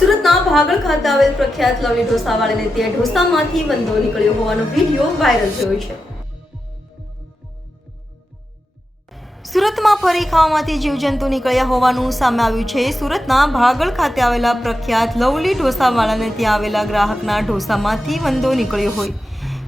સુરતના ભાગળ ખાતે આવેલ પ્રખ્યાત લવલી ઢોસાવાળાને તે ઢોસામાંથી વંદો નીકળ્યો હોવાનો વીડિયો વાયરલ થયો છે. સુરતમાં ફરી ખાવામાંથી જીવજંતુ નીકળ્યા હોવાનું સામે આવ્યું છે. સુરતના ભાગળ ખાતે આવેલા પ્રખ્યાત લવલી ઢોસાવાળાને ત્યાં આવેલા ગ્રાહકના ઢોસામાંથી વંદો નીકળ્યો હોય,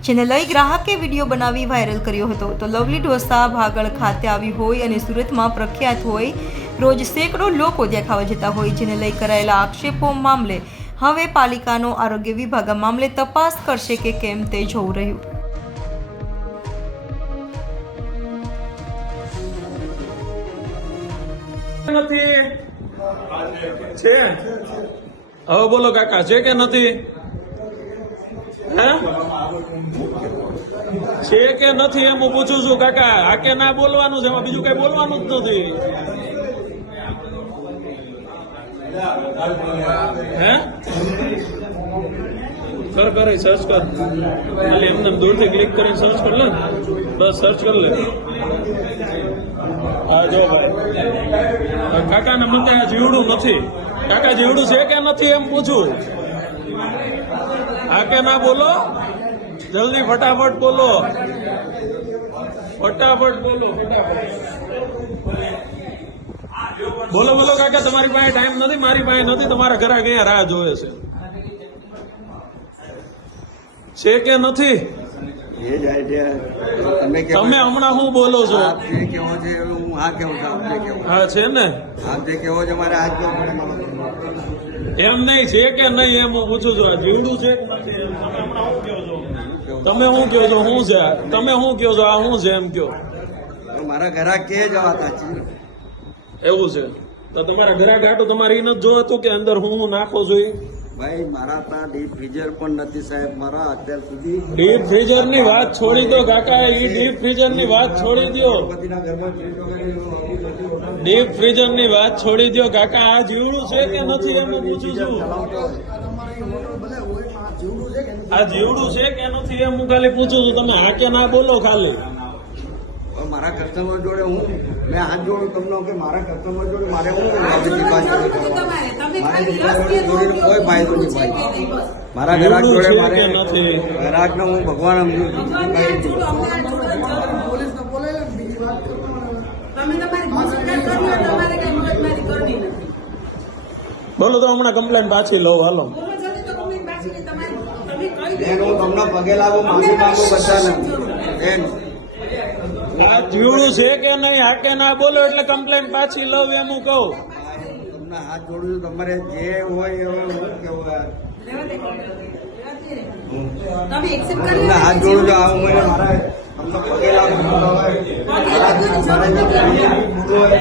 જેને લઈ ગ્રાહકે વીડિયો બનાવી વાયરલ કર્યો હતો. તો લવલી ઢોસા ભાગળ ખાતે આવી હોય અને સુરતમાં પ્રખ્યાત હોય રોજ સેંકડો લોકો દેખાવા જતા હોય જેને લઈ કરાયેલા આક્ષેપો મામલે હવે પાલિકાનો આરોગ્ય વિભાગ મામલે તપાસ કરશે કે કેમ તે જોવું રહ્યું. નથી. છે? હવે બોલો કાકા, છે કે નથી? હે? છે કે નથી એમ હું પૂછું છું કાકા, આ કે ના બોલવાનું છે? બીજું કઈ બોલવાનું જ નથી. હે? કર કરે સર્ચ કર. ખાલી એમને દૂરથી ક્લિક કરીને સર્ચ કર લે બસ સર્ચ કર લે. હા જો ભાઈ. કાકાને મને આ જીવડું નથી. કાકા જીવડું છે કે નથી એમ પૂછું. હા કે ના બોલો? જલ્દી ફટાફટ બોલો. ફટાફટ બોલો ફટાફટ. બોલો બોલો કાકા તમારી પાસે ટાઈમ નથી મારી પાસે નથી તમારા ઘરે અહીંયા રાહ જોવે છે. છે કે નથી? તમે હમણાં હું બોલો છો? આપ જે કેવો છે હું આ કેવું છું આપ જે કેવો હા છે ને? આપ જે કેવો છે મારે આ જ કેવું પડે. મારો એમ નહીં છે કે નહીં એમ હું પૂછું છું જીવડું છે? તમે શું કહો છો? હું છો? છે? તમે શું કહો છો? આ શું છે એમ તો મારા ઘરા કે જવા સાચી એવું છે? તો તમારા ઘરા ગાટો તમારે એ નથી જોવાતું કે અંદર હું હું નાખો છો ભાઈ મારા ત્યાં ડીપ ફ્રીઝર પણ નથી સાહેબ. મારા અત્યાર સુધી ડીપ ફ્રીઝરની વાત છોડી દો કાકા એ ડીપ ફ્રીઝરની વાત છોડી દો. ડીપ ફ્રીઝરની વાત છોડી દો કાકા. આ જીવડું છે કે નથી એમ પૂછું છું? આ જીવડું છે કે નથી એમ હું ખાલી પૂછું છું. તમે હા કે ના બોલો ખાલી. મારા કસ્ટમર જોડે હું મેં હાથ જોડું તમને કે મારા કસ્ટમર જોડે મારે હું જોડે કોઈ ફાયદો નહીં ભાઈ મારા ગ્રાહક જોડે મારે? ગ્રાહકને હું ભગવાન સમજુ બોલો તો હમણાં કમ્પ્લેન પાછી લો હાલો. બોલો જલ્દી તો કંપની પાછી તમારી તમે કહી બેન હું તમને પગે લાગુ માફી માંગુ બધાને. બેન જીવડું છે કે નહીં? હા કે ના બોલો એટલે કમ્પ્લેન પાછી લઉં એમ હું કહું. તમને હાથ જોડું છું તમારે જે હોય એ હવે કેવું લેવા લેવા હાથ જોડું છું આવું મને મારા તમને પગે લાગુ જોડે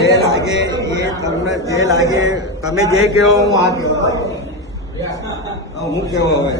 જે લાગે એ તમને જે લાગે, તમે જે કહો, હું આ કહો. હું કેવો હવે?